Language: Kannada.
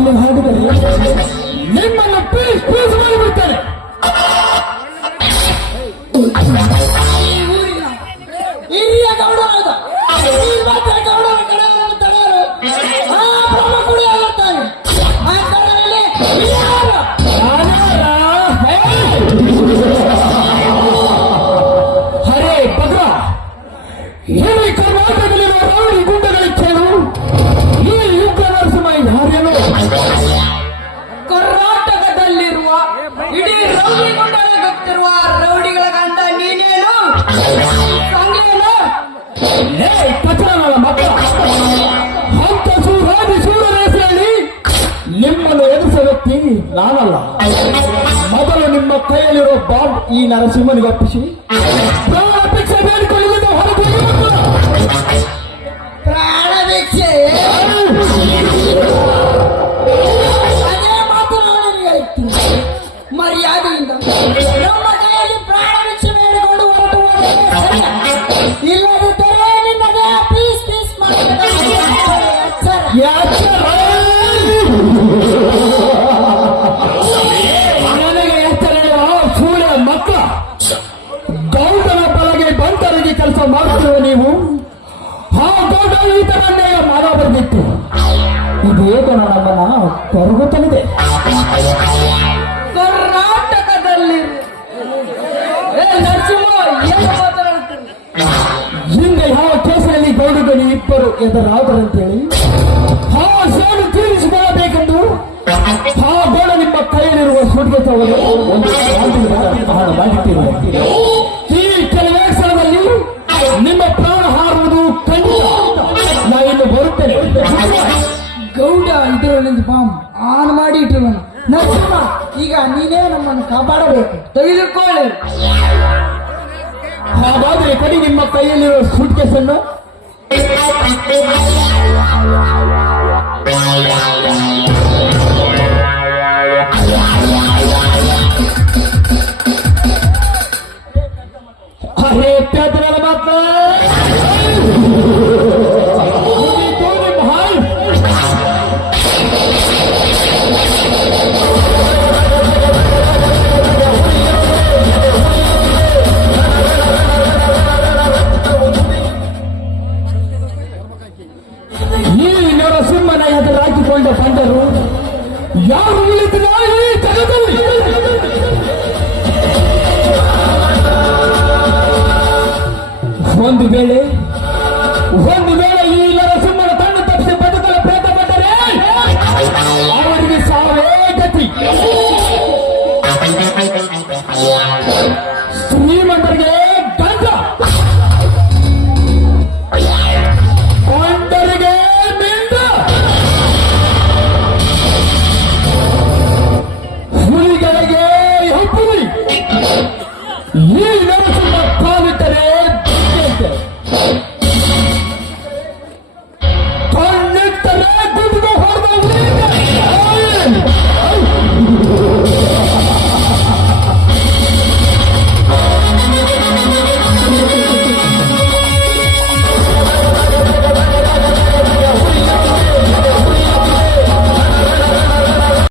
ಅಲ್ಲಿ ಹಾಡಿದರೆ ನಿಮ್ಮನ್ನು ಪೀಸ್ ಪೀಸ್ ಮಾಡಿಬಿಡ್ತಾರೆ ನಾನಲ್ಲ ಮೊದಲು ನಿಮ್ಮ ಕೈಯಲ್ಲಿರೋ ಬಾಂಬ್ ಈ ನರಸಿಂಹನಿಗೆ ಒಪ್ಪಿಸಿ ಪ್ರಾಣ ಭಿಕ್ಷೆ ಬೇಡಿಕೊಳ್ಳುವುದರಿಂದ ಹೊರಗೆ ಹೋಗಿ ಮಕ್ಕಳು. ಪ್ರಾಣ ಭಿಕ್ಷೆ ಅದೇ ಮಾತು ನಾನು ನಿನಗೆ ಹೇಳ್ತೀನಿ ಮರ್ಯಾದೆಯಿಂದ ನಮ್ಮ ಕೈಯಲ್ಲಿ ಪ್ರಾಣ ಇದೇಗ ನಮ್ಮನ್ನ ಕರಗುತ್ತಲಿದೆ. ಕರ್ನಾಟಕದಲ್ಲಿ ಹಿಂದೆ ಯಾವ ಕೇಸಿನಲ್ಲಿ ಗೌಡಗಳು ಇಬ್ಬರು ಎದುರಾದರಂತೇಳಿ. ಆ ಸೇಡು ತೀರಿಸಿಕೊಳ್ಳಬೇಕೆಂದು ಆ ಗೌಡ ನಿಮ್ಮ ಕೈಯಲ್ಲಿರುವ ಸುಡ್ಗೆ ತಗೊಂಡು ಒಂದು ಮಾಡಿಟ್ಟಿರುವ ಆನ್ ಮಾಡಿ ಇಟ್ಟಿರುವನು ನರಸಿಂಹ ಈಗ ನೀನೇ ನಮ್ಮನ್ನು ಕಾಪಾಡಬೇಕು. ತೆಗೆದುಕೊಳ್ಳಿ. ಹಾಗಾದ್ರೆ ಕಡಿ ನಿಮ್ಮ ಕೈಯಲ್ಲಿರೋ ಸೂಟ್ ಕೇಸನ್ನು ಅರೇ ಪ್ಯಾದರ ಎದುರಾಕಿಕೊಂಡ ಬಂದರು ಯಾರು ಜಗದಲ್ಲಿ ಒಂದು ವೇಳೆ ಒಂದು